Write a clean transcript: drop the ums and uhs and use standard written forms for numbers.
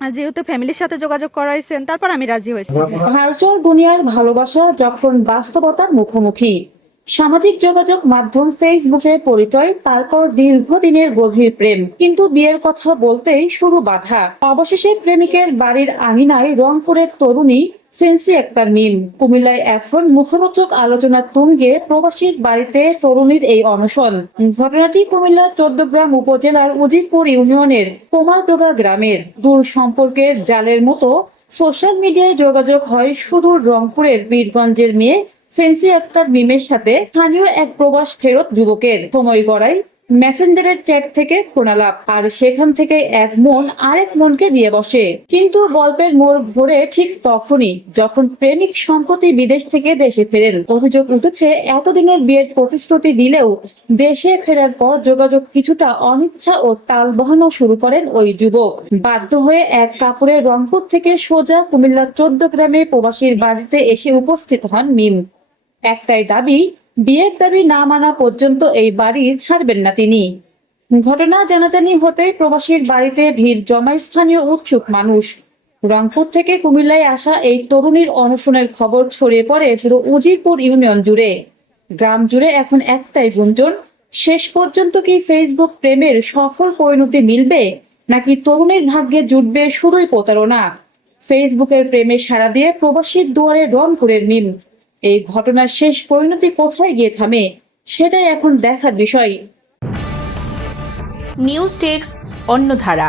আর যেহেতু ফ্যামিলির সাথে যোগাযোগ করাইছেন, তারপর আমি রাজি হয়েছি। ভার্চুয়াল দুনিয়ার ভালোবাসা যখন বাস্তবতার মুখোমুখি। সামাজিক যোগাযোগ মাধ্যম ফেসবুকে পরিচয়, তারপর দীর্ঘদিনের গভীর প্রেম, কিন্তু বিয়ের কথা বলতেই শুরু বাধা। অবশেষে প্রেমিকের বাড়ির আঙিনায় রংপুরের তরুণী ফেন্সি আক্তার মিম। কুমিল্লায় এখন মুখরোচক আলোচনার তুঙ্গে প্রবাসীর বাড়িতে তরুণীর এই অনশন। ঘটনাটি কুমিল্লার ১৪গ্রাম উপজেলার উজিরপুর ইউনিয়নের কোমারডোবা গ্রামের। দূর সম্পর্কের জালের মতো সোশ্যাল মিডিয়ায় যোগাযোগ হয় সুদূর রংপুরের বীরগঞ্জের মেয়ে ফেন্সি আক্তার মিমের সাথে স্থানীয় এক প্রবাস ফেরত যুবকের। সময় গড়াই মেসেঞ্জারের চ্যাট থেকে ফোনালাপ, আর সেখান থেকে এক মন আরেক মনকে দিয়ে বসে। কিন্তু গল্পের মোড় ঘোরে ঠিক তখনই, যখন প্রেমিক সম্প্রতি বিদেশ থেকে দেশে ফেরেন। অভিযোগ উঠেছে, এতদিনের বিয়ের প্রতিশ্রুতি দিলেও দেশে ফেরার পর যোগাযোগ কিছুটা অনিচ্ছা ও টাল বহানো শুরু করেন ওই যুবক। বাধ্য হয়ে এক কাপড়ে রংপুর থেকে সোজা কুমিল্লার ১৪গ্রামে প্রবাসীর বাড়িতে এসে উপস্থিত হন মিম। একটাই দাবি, বিয়ের দাবি না মানা পর্যন্ত এই বাড়ি ছাড়বেন না তিনি। ঘটনা জানাজানি হতেই প্রবাসীর বাড়িতে ভিড় জমায় স্থানীয় উৎসুক মানুষ। রংপুর থেকে কুমিল্লায় আসা এই তরুণীর অনশনের খবর ছড়িয়ে পড়ে পুরো উজিরপুর ইউনিয়ন জুড়ে। গ্রাম জুড়ে এখন একটাই গুঞ্জন, শেষ পর্যন্ত কি ফেসবুক প্রেমের সফল পরিণতি মিলবে, নাকি তরুণীর ভাগ্যে জুটবে শুধুই প্রতারণা। ফেসবুকের প্রেমে সাড়া দিয়ে প্রবাসীর দুয়ারে রংপুরের মিম। এই ঘটনার শেষ পরিণতি কোথায় গিয়ে থামে, সেটাই এখন দেখার বিষয়। News desk, অন্যধারা।